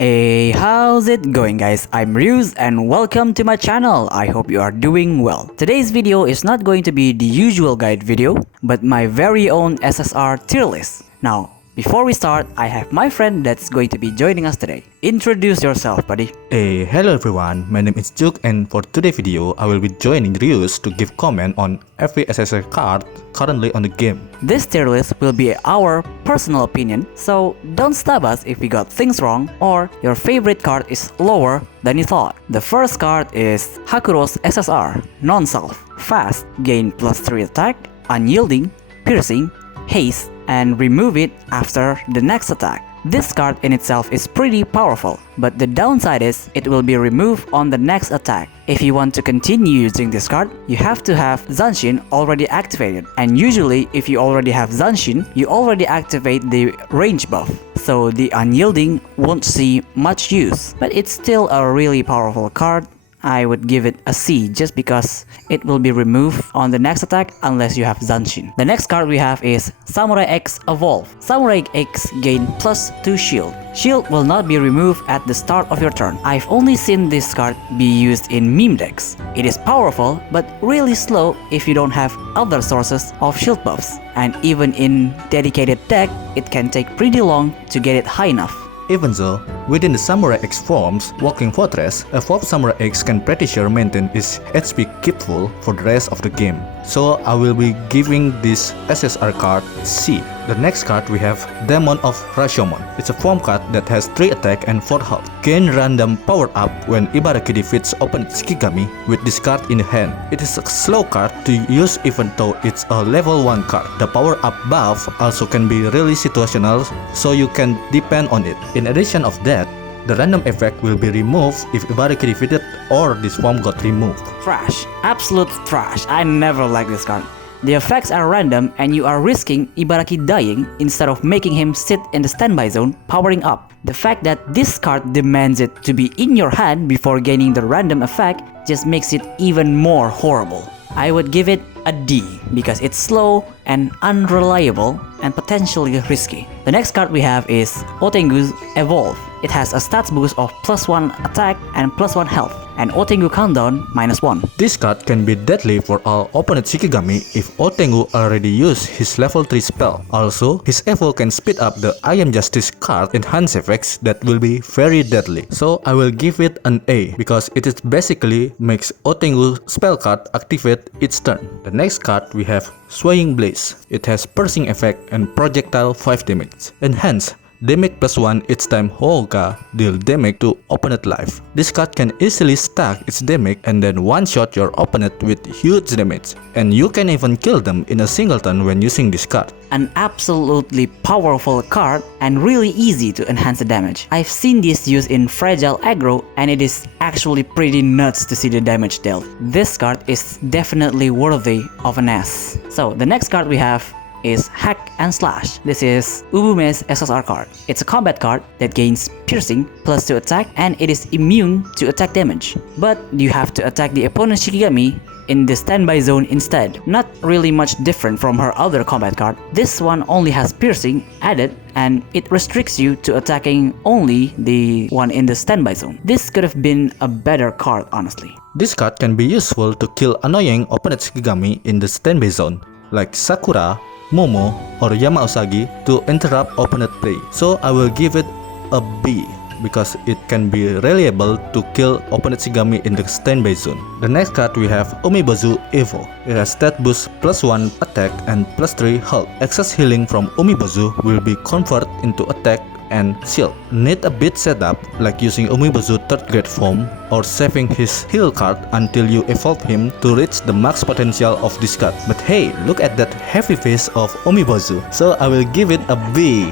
Hey, how's it going guys? I'm Ryuz and welcome to my channel. I hope you are doing well. Today's video is not going to be the usual guide video, but my very own SSR tier list. Now, before we start, I have my friend that's going to be joining us today. Introduce yourself, buddy. Hey, hello everyone, my name is Juk and for today's video, I will be joining Ryuz to give comment on every SSR card currently on the game. This tier list will be our personal opinion, so don't stop us if we got things wrong or your favorite card is lower than you thought. The first card is Hakuro's SSR, non-self, fast, gain +3 attack, unyielding, piercing, haste, and remove it after the next attack. This card in itself is pretty powerful, but the downside is it will be removed on the next attack. If you want to continue using this card, you have to have Zanshin already activated, and usually if you already have Zanshin, you already activate the range buff, so the unyielding won't see much use, but it's still a really powerful card. I would give it a C just because it will be removed on the next attack unless you have Zanshin. The next card we have is Samurai X Evolve. Samurai X gain +2 shield. Shield will not be removed at the start of your turn. I've only seen this card be used in meme decks. It is powerful but really slow if you don't have other sources of shield buffs. And even in dedicated deck, it can take pretty long to get it high enough. Even so, within the Samurai X forms, Walking Fortress, evolved Samurai X can pretty sure maintain its HP keep full for the rest of the game. So I will be giving this SSR card C. The next card we have Demon of Rashomon. It's a form card that has 3 attack and 4 health. Gain random power up when Ibaraki defeats opponent Shikigami with this card in hand. It is a slow card to use even though it's a level 1 card. The power up buff also can be really situational, so you can depend on it. In addition of that, the random effect will be removed if Ibaraki defeated or this form got removed. Trash. Absolute trash. I never like this card. The effects are random and you are risking Ibaraki dying instead of making him sit in the standby zone powering up. The fact that this card demands it to be in your hand before gaining the random effect just makes it even more horrible. I would give it a D because it's slow and unreliable and potentially risky. The next card we have is Outengu's Evolve. It has a stats boost of +1 attack and +1 health, and Outengu countdown -1. This card can be deadly for all opponent Shikigami if Outengu already used his level 3 spell. Also, his Evo can speed up the I Am Justice card enhance effects that will be very deadly. So I will give it an A because it is basically makes Outengu spell card activate each turn. The next card we have Swaying Blaze. It has piercing effect and projectile 5 damage. Enhance damage +1 each time Houga deal damage to opponent life. This card can easily stack its damage and then one-shot your opponent with huge damage. And you can even kill them in a single turn when using this card. An absolutely powerful card and really easy to enhance the damage. I've seen this used in Fragile Aggro and it is actually pretty nuts to see the damage dealt. This card is definitely worthy of an S. So the next card we have is Hack and Slash. This is Ubume's SSR card. It's a combat card that gains piercing +2 attack and it is immune to attack damage. But you have to attack the opponent's Shikigami in the standby zone instead. Not really much different from her other combat card. This one only has piercing added and it restricts you to attacking only the one in the standby zone. This could have been a better card honestly. This card can be useful to kill annoying opponent Shikigami in the standby zone, like Sakura, Momo, or Yamausagi to interrupt opponent play. So I will give it a B because it can be reliable to kill opponent Shikigami in the standby zone. The next card we have Onmyoji Evo. It has stat boost +1 attack and +3 health. Excess healing from Onmyoji will be converted into attack and shield. Need a bit setup like using Onmyoji 3rd grade form or saving his heal card until you evolve him to reach the max potential of this card. But hey, look at that heavy face of Onmyoji, so I will give it a B.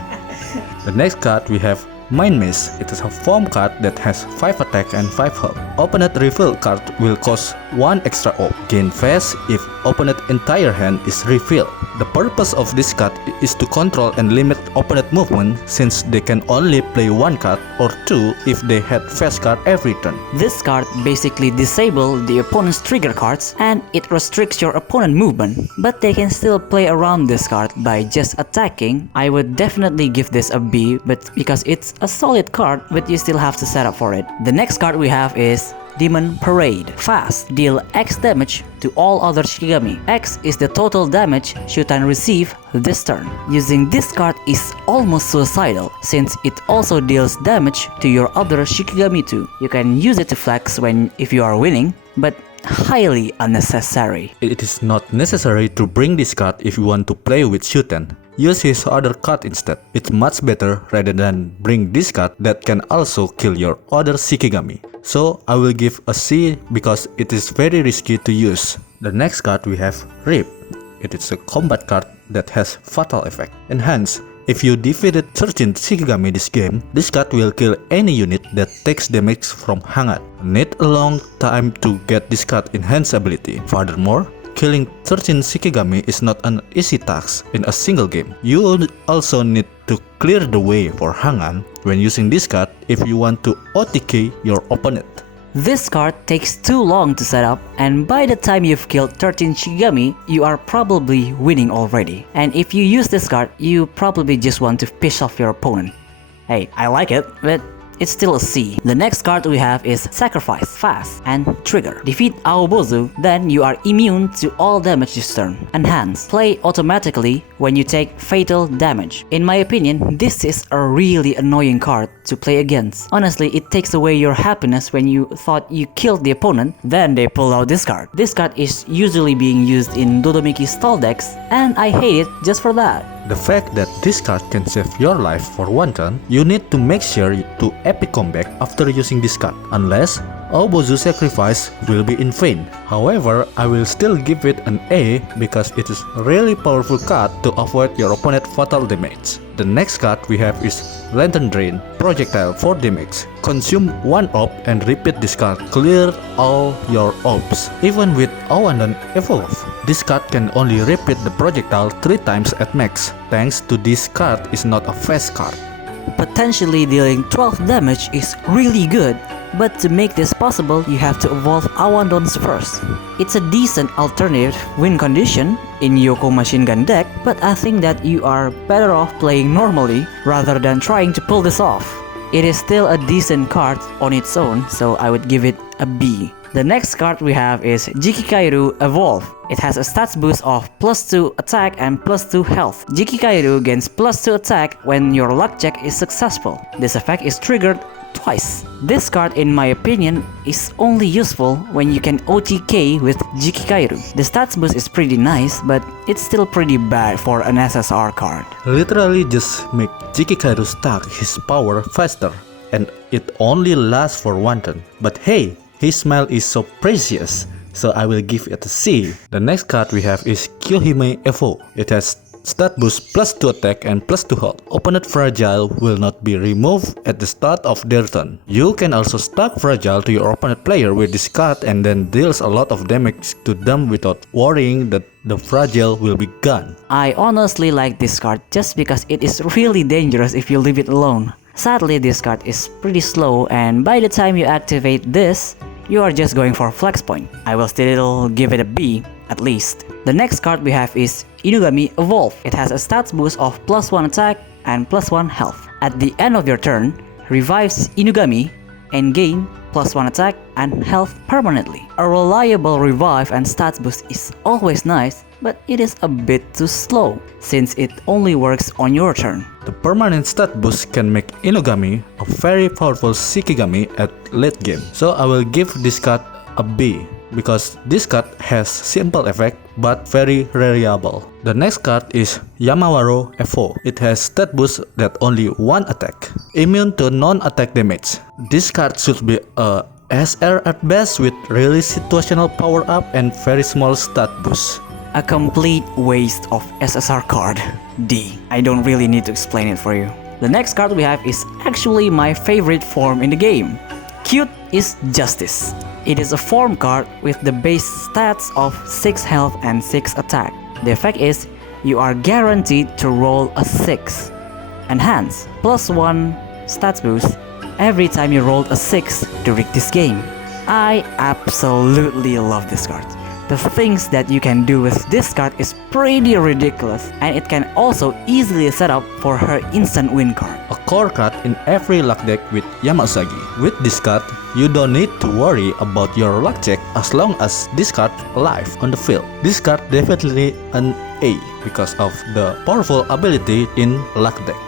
The next card we have Mind Maze. It is a form card that has 5 attack and 5 health. Opponent reveal card will cost 1 extra op. Gain fast if opponent's entire hand is revealed. The purpose of this card is to control and limit opponent movement since they can only play one card or two if they had face card every turn. This card basically disables the opponent's trigger cards and it restricts your opponent movement, but they can still play around this card by just attacking. I would definitely give this a B, but because it's a solid card, but you still have to set up for it. The next card we have is Demon Parade. Fast. Deal X damage to all other Shikigami. X is the total damage Shutan receive this turn. Using this card is almost suicidal since it also deals damage to your other Shikigami too. You can use it to flex if you are winning, but highly unnecessary. It is not necessary to bring this card if you want to play with Shutan. Use his other card instead. It's much better rather than bring this card that can also kill your other Shikigami. So I will give a C because it is very risky to use. The next card we have Rip. It is a combat card that has fatal effect. And hence, if you defeated 13 Shikigami this game, this card will kill any unit that takes damage from Hangat. Need a long time to get this card enhanced ability. Furthermore, killing 13 Shikigami is not an easy task in a single game. You would also need to clear the way for Hangan when using this card if you want to OTK your opponent. This card takes too long to set up, and by the time you've killed 13 Shikigami, you are probably winning already. And if you use this card, you probably just want to piss off your opponent. Hey, I like it, but it's still a C. The next card we have is Sacrifice, Fast, and Trigger. Defeat Aobozu, then you are immune to all damage this turn. Enhance. Play automatically when you take fatal damage. In my opinion, this is a really annoying card to play against. Honestly, it takes away your happiness when you thought you killed the opponent, then they pull out this card. This card is usually being used in Dodomiki stall decks, and I hate it just for that. The fact that this card can save your life for one turn, you need to make sure to epic comeback after using this card, unless Aobozu sacrifice will be in vain. However, I will still give it an A because it is a really powerful card to avoid your opponent fatal damage. The next card we have is Lantern Drain, projectile 4 damage. Consume 1 orb and repeat this card. Clear all your orbs. Even with Awanon Evolve, this card can only repeat the projectile 3 times at max. Thanks to this card is not a fast card. Potentially dealing 12 damage is really good, but to make this possible, you have to evolve Awandons first. It's a decent alternative win condition in Yoko Machine Gun deck, but I think that you are better off playing normally rather than trying to pull this off. It is still a decent card on its own, so I would give it a B. The next card we have is Jikikairu Evolve. It has a stats boost of +2 attack and +2 health. Jikikairu gains +2 attack when your luck check is successful. This effect is triggered twice. This card, in my opinion, is only useful when you can OTK with Jikikairu. The stats boost is pretty nice, but it's still pretty bad for an SSR card. Literally just make Jikikairu stack his power faster, and it only lasts for one turn. But hey, his smile is so precious, so I will give it a C. The next card we have is Kyohime Evo. It has stat boost +2 attack and +2 health. Opponent fragile will not be removed at the start of their turn. You can also stack fragile to your opponent player with this card and then deals a lot of damage to them without worrying that the fragile will be gone. I honestly like this card just because it is really dangerous if you leave it alone. Sadly, this card is pretty slow, and by the time you activate this, you are just going for flex point. I will still give it a B, at least. The next card we have is Inugami Evolve. It has a stats boost of +1 attack and +1 health. At the end of your turn, revives Inugami and gain +1 attack and health permanently. A reliable revive and stats boost is always nice, but it is a bit too slow since it only works on your turn. The permanent stat boost can make Inugami a very powerful Shikigami at late game, so I will give this card a B because this card has simple effect but very reliable. The next card is Yamawaro Evo. It has stat boost that only one attack, immune to non-attack damage. This card should be a SR at best with really situational power up and very small stat boost. A complete waste of SSR card. D. I don't really need to explain it for you. The next card we have is actually my favorite form in the game. Cute is Justice. It is a form card with the base stats of 6 health and 6 attack. The effect is you are guaranteed to roll a 6. And hence, +1 stats boost every time you rolled a 6 during this game. I absolutely love this card. The things that you can do with this card is pretty ridiculous, and it can also easily set up for her instant win card. A core card in every luck deck with Yamausagi. With this card, you don't need to worry about your luck check as long as this card alive on the field. This card definitely an A because of the powerful ability in luck deck.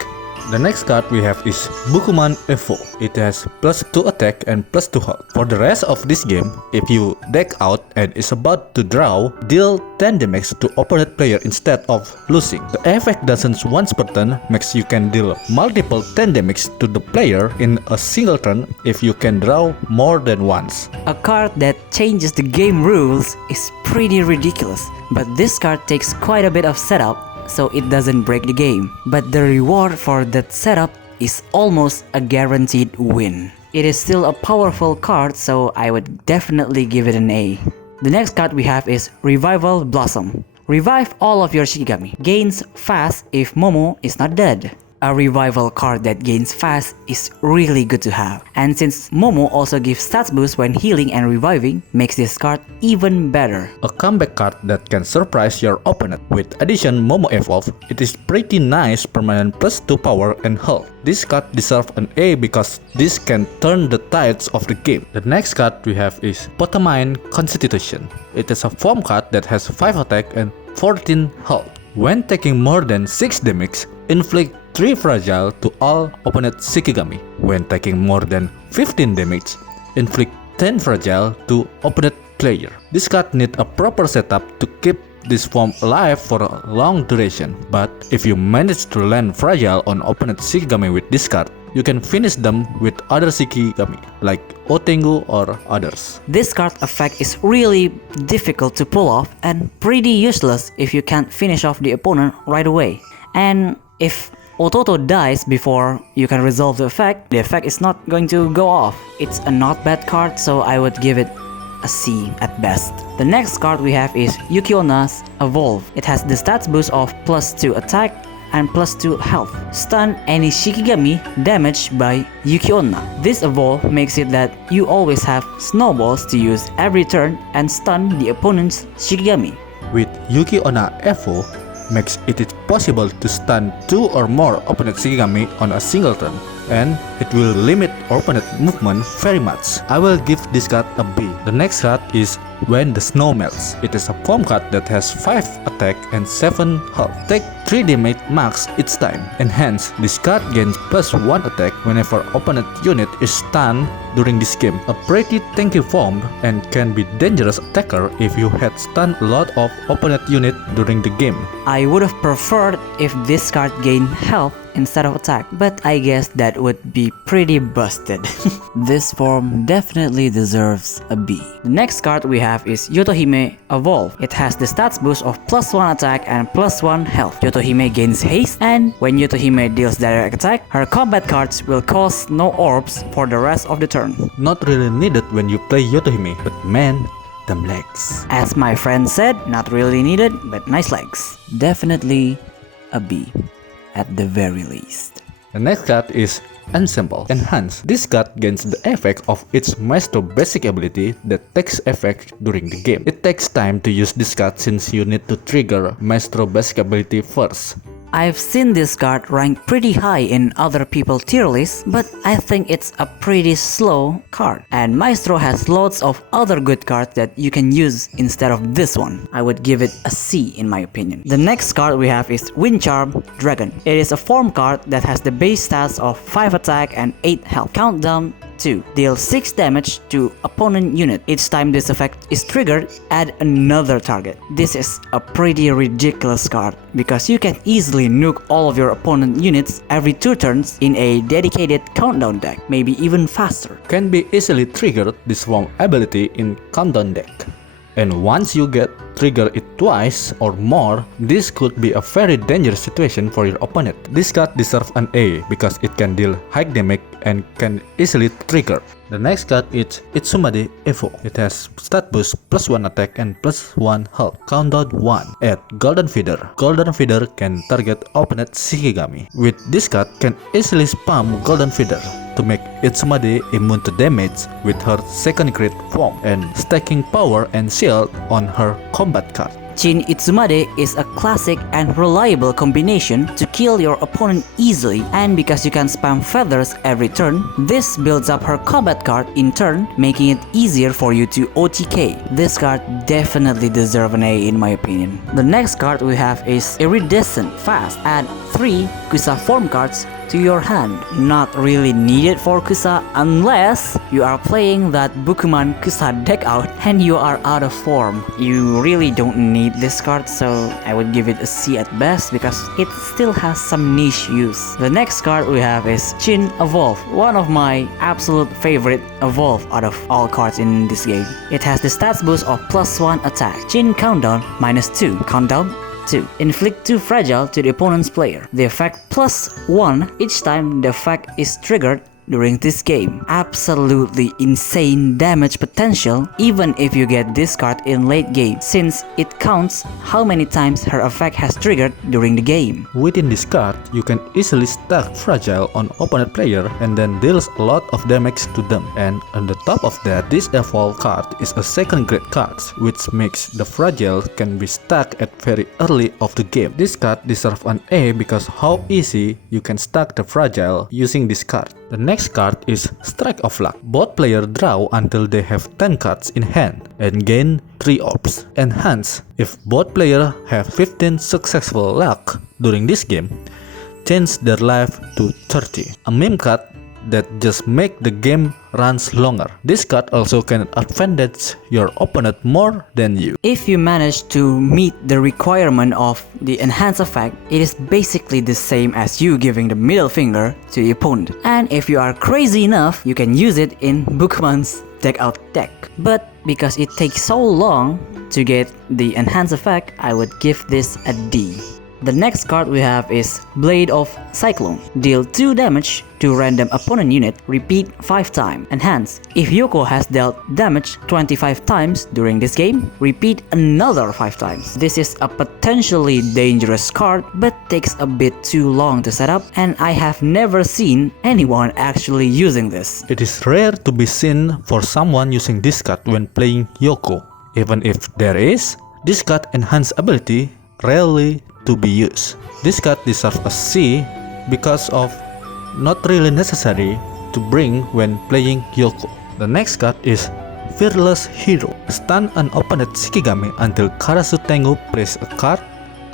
The next card we have is Bukuman Evo. It has +2 attack and +2 health. For the rest of this game, if you deck out and is about to draw, deal 10 damage to opponent player instead of losing. The effect doesn't once per turn, makes you can deal multiple 10 damage to the player in a single turn if you can draw more than once. A card that changes the game rules is pretty ridiculous, but this card takes quite a bit of setup, so it doesn't break the game. But the reward for that setup is almost a guaranteed win. It is still a powerful card, so I would definitely give it an A. The next card we have is Revival Blossom. Revive all of your Shikigami. Gains fast if Momo is not dead. A revival card that gains fast is really good to have. And since Momo also gives stats boost when healing and reviving, makes this card even better. A comeback card that can surprise your opponent. With addition Momo Evolve, it is pretty nice permanent +2 power and health. This card deserves an A because this can turn the tides of the game. The next card we have is Potamine Constitution. It is a form card that has 5 attack and 14 health. When taking more than 6 damage, inflict 3 fragile to all opponent Shikigami. When taking more than 15 damage, inflict 10 fragile to opponent player. This card needs a proper setup to keep this form alive for a long duration. But if you manage to land fragile on opponent Shikigami with this card, you can finish them with other Shikigami like Oute or others. This card effect is really difficult to pull off and pretty useless if you can't finish off the opponent right away. And if Oute dies before you can resolve the effect is not going to go off. It's a not bad card, so I would give it a C at best. The next card we have is Yukiona's Evolve. It has the stats boost of +2 attack and +2 health. Stun any Shikigami damaged by Yukiona. This Evolve makes it that you always have snowballs to use every turn and stun the opponent's Shikigami. With Yukiona Evo, makes it possible to stun 2 or more opponent Shikigami on a single turn, and it will limit opponent movement very much. I will give this card a B. The next card is When the Snow Melts. It is a form card that has 5 attack and 7 health. Take 3 damage max each time, and hence this card gains +1 attack whenever opponent unit is stunned during this game. A pretty tanky form and can be dangerous attacker if you had stunned a lot of opponent unit during the game. I would have preferred if this card gained health instead of attack, but I guess that would be pretty busted. This form definitely deserves a B. The next card we have is Yotohime Evolve. It has the stats boost of +1 attack and +1 health. Yotohime gains haste, and when Yotohime deals direct attack, her combat cards will cause no orbs for the rest of the turn. Not really needed when you play Yotohime, but man, them legs. As my friend said, not really needed, but nice legs. Definitely a B. At the very least. The next card is Ensemble. Enhance. This card gains the effect of its Maestro basic ability that takes effect during the game. It takes time to use this card since you need to trigger Maestro basic ability first. I've seen this card rank pretty high in other people's tier lists, but I think it's a pretty slow card. And Maestro has lots of other good cards that you can use instead of this one. I would give it a C in my opinion. The next card we have is Wind Charm Dragon. It is a form card that has the base stats of 5 attack and 8 health. Countdown 2. Deal 6 damage to opponent unit. Each time this effect is triggered, add another target. This is a pretty ridiculous card because you can easily nuke all of your opponent units every 2 turns in a dedicated countdown deck, maybe even faster. Can be easily triggered this form ability in countdown deck. And once you get trigger it twice or more, this could be a very dangerous situation for your opponent. This card deserves an A because it can deal high damage and can easily trigger. The next card is Itsumade Evo. It has stat boost +1 attack and +1 health. Countdown 1. Add Golden Feeder. Golden Feeder can target opponent Shikigami. With this card, can easily spam Golden Feeder to make Itsumade immune to damage with her second crit form and stacking power and shield on her combat card. Jin Itsumade is a classic and reliable combination to kill your opponent easily, and because you can spam feathers every turn, this builds up her combat card in turn, making it easier for you to OTK. This card definitely deserves an A in my opinion. The next card we have is Iridescent Fast. Add 3 Kusa form cards to your hand. Not really needed for Kusa unless you are playing that Bukuman Kusa deck out and you are out of form. You really don't need this card, so I would give it a C at best because it still has some niche use. The next card we have is Jin Evolve, one of my absolute favorite Evolve out of all cards in this game. It has the stats boost of +1 attack. Jin Countdown -2. Countdown 2. Inflict 2 fragile to the opponent's player. The effect +1 each time the effect is triggered during this game. Absolutely insane damage potential even if you get this card in late game, since it counts how many times her effect has triggered during the game. Within this card, you can easily stack Fragile on opponent player and then deals a lot of damage to them. And on the top of that, this Evolve card is a second grade card, which makes the Fragile can be stacked at very early of the game. This card deserves an A because how easy you can stack the Fragile using this card. The next card is Strike of Luck. Both players draw until they have 10 cards in hand and gain 3 orbs. And hence, if both players have 15 successful luck during this game, change their life to 30. A meme card that just make the game runs longer. This card also can advantage your opponent more than you. If you manage to meet the requirement of the enhance effect, it is basically the same as you giving the middle finger to the opponent. And if you are crazy enough, you can use it in Bookman's deck out deck. But because it takes so long to get the enhance effect, I would give this a D. The next card we have is Blade of Cyclone. Deal 2 damage to random opponent unit, repeat 5 times. And hence, if Yoko has dealt damage 25 times during this game, repeat another 5 times. This is a potentially dangerous card but takes a bit too long to set up, and I have never seen anyone actually using this. It is rare to be seen for someone using this card when playing Yoko. Even if there is, this card enhance ability rarely to be used. This card deserves a C because of not really necessary to bring when playing Yoko. The next card is Fearless Hero. Stun an opponent Shikigami until Karasu Tengu plays a card,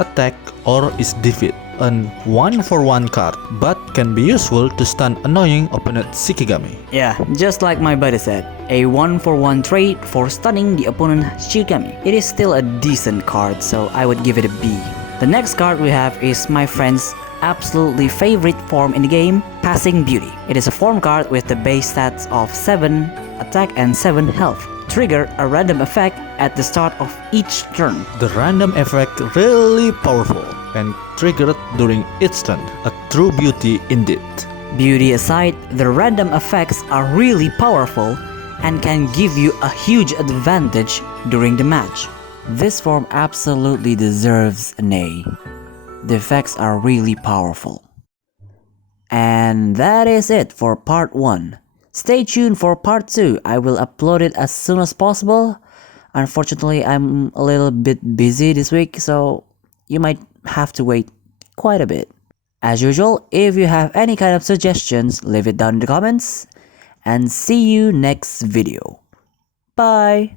attack, or is defeated. An 1-for-1 card, but can be useful to stun annoying opponent Shikigami. Yeah, just like my buddy said, a 1-for-1 trade for stunning the opponent Shikigami. It is still a decent card, so I would give it a B. The next card we have is my friend's absolutely favorite form in the game, Passing Beauty. It is a form card with the base stats of 7 attack and 7 health. Trigger a random effect at the start of each turn. The random effect really powerful and triggered during each turn. A true beauty indeed. Beauty aside, the random effects are really powerful and can give you a huge advantage during the match. This form absolutely deserves an A. The effects are really powerful. And that is it for part 1. Stay tuned for part 2. I will upload it as soon as possible. Unfortunately, I'm a little bit busy this week, so you might have to wait quite a bit. As usual, if you have any kind of suggestions, leave it down in the comments. And see you next video. Bye!